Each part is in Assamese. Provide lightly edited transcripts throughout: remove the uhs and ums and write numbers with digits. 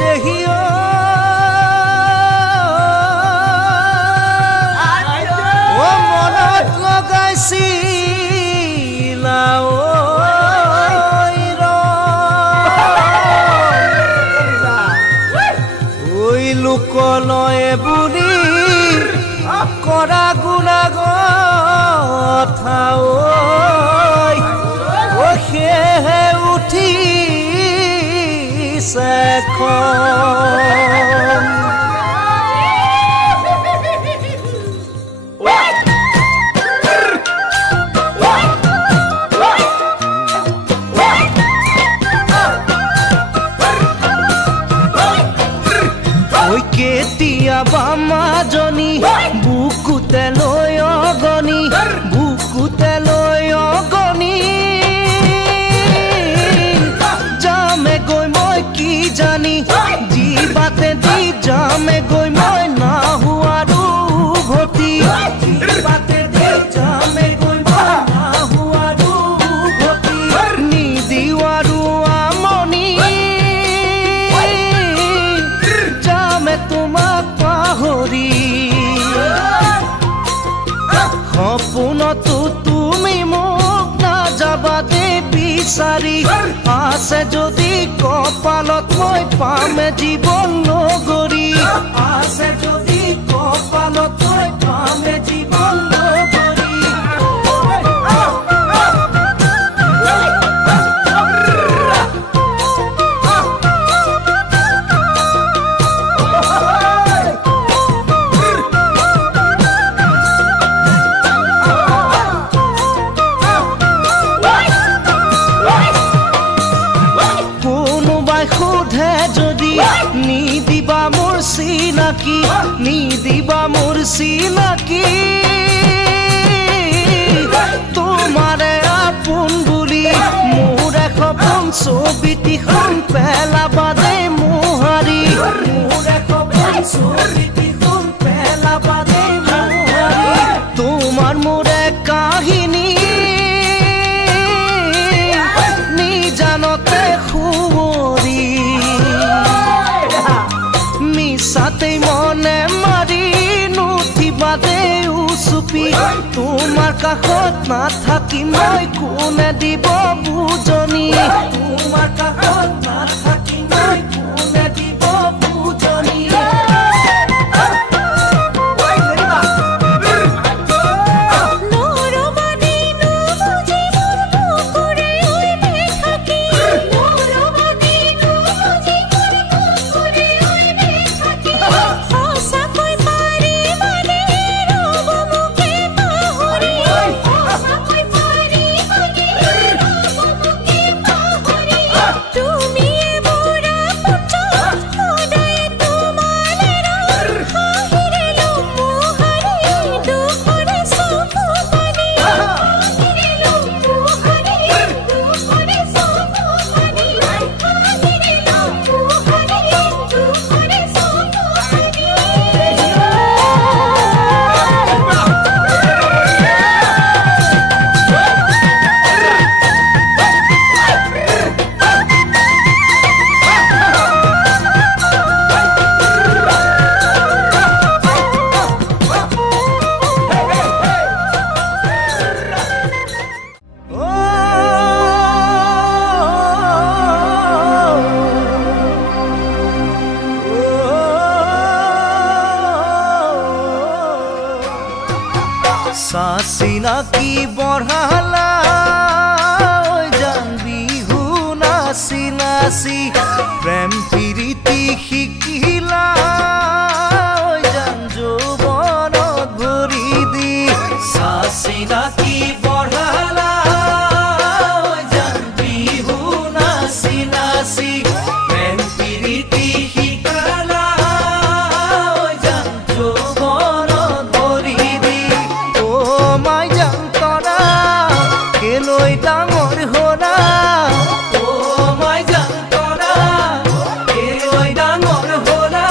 দেহিও ও মনত লগাইছিলা ওই লোকলয়ে বুলি কৰা গুণা কথা ঐ সেয়েহে উঠিছে খন কেতিয়াবা মাজনী বুকুতে লৈ অগনি বুকুতে লৈ অগনি যামে গৈ মই কি জানি জীৱাতে দি যামে গৈ মই নাহুৱাৰো উভতি জীৱাতে দি যামে গৈ মই নাহুৱাৰো উভতি নিদিৱাৰো আমনি তোমাক পাহৰি সপোনতো তুমি মোক নাযাবা দে বিচাৰি আছে যদি কপালত মই পামে জীৱন নগৰী আছে যদি কপালত মই পামে জীৱন নগৰী নিদিবা মোৰ চিনাকি নিদিবা মোৰ চিনাকি তোমাৰে আপোন বুলি মোৰ সপোন ছবিটিখন পেলাবা দে মোহাৰি মোৰ সপোন ছবিটিখন পেলাবা দে মোহাৰি তোমাৰ মোৰে কাহিনী নিজানতে শুৱৰি মিছাতেই মনে মাৰি নুঠিবা দে উচুপি তোমাৰ কাষত নাথাকি মই কোনে দিব বুজনি তোমাৰ কাষত নাথাকি মই কোনে দিব বুজনি চিনাকি বঢ়ালা জান বিহু নাচি নাচি প্ৰেম প্ৰীতি শিকিলা জান যৌৱনত ভৰি দি চিনাকি বঢ়ালা জান বিহু নাচি নাচি প্ৰেম প্ৰীতি শিকালা জান যৌৱনত ভৰি দি মাই জান তৰা কেলৈ ডাঙৰ হলা মাই জান তৰা কেলৈ ডাঙৰ হলা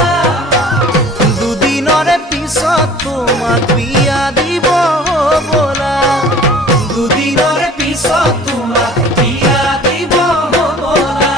দুদিনৰে পিছত তোমাক বিয়া দিব বলা দুদিনৰে পিছত তোমাক বিয়া দিব বলা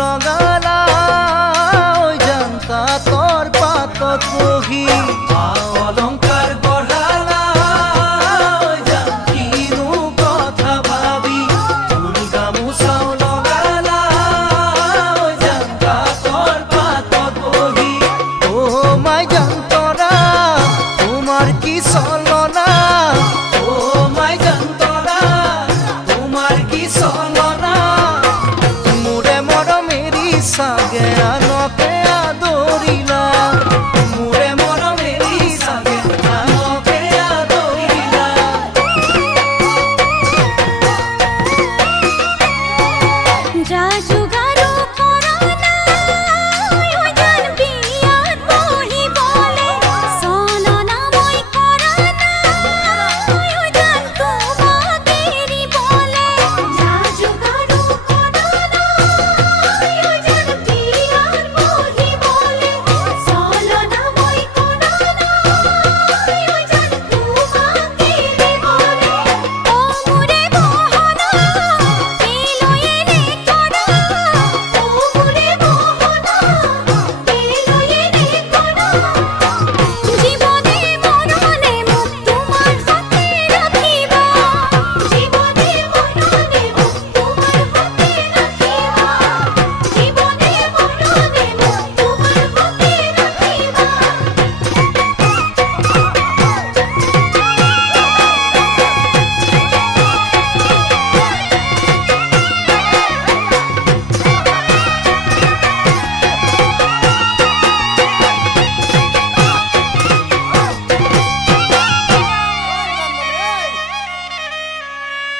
লগালা ওই জানতা তোর পাতত বহি অলংকার গঢ়ালা ওই জান কিনো কথা ভাবি ফুল গামোচাও লগালা ওই জানতা তোর পাতত বহি ও মাই জান্তরা তোমার কি চলনা ও মাই জান্তরা তোমার কি চলনা মোরে মরমেরি সাগে